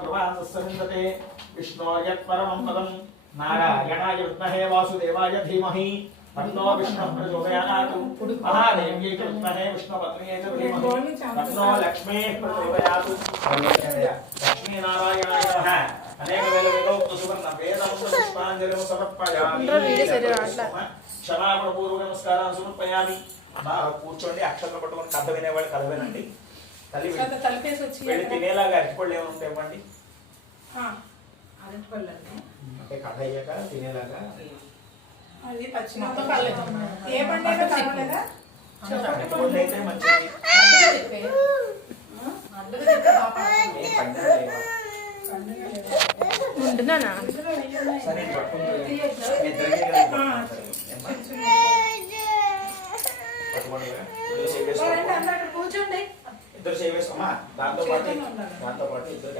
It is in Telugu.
गृहांसस्सविन्दते विष्णोर्यत्परमं पदं नारायणाय विद्महे वासुदेवाय धीमहि तन्नो विष्णुः प्रचोदयात् महादेव्यै च विद्महे विष्णुपत्न्यै च धीमहि तन्नो लक्ष्मीः प्रचोदयात् लक्ष्मीनारायणाय नमः अनेक वेदोक्त सुवर्ण वेदमन्त्र पुष्पाञ्जलिं समर्पयामि क्षमापणपूर्वक नमस्कारान् समर्पयामि అమ్మా కూర్చోండి అక్షరాలు పట్టుకొని కథ వినేవాళ్ళు కథ వినండి తల్లి వెళ్ళి తినేలాగా అరటిపళ్ళు ఏమైనా ఉంటే ఇవ్వండి అంటే కథ అయ్యాక తినేలాగా అది పచ్చిమిరప పల్లె ఏ పండుగ కావాలదా అరటిపళ్ళు అయితే మంచిది ఉంటున్నానా సరే పట్టుకుంటుంది కూర్చోండి ఇద్దరు సేవేసుకోమా దాంతో పాటు ఇద్దరు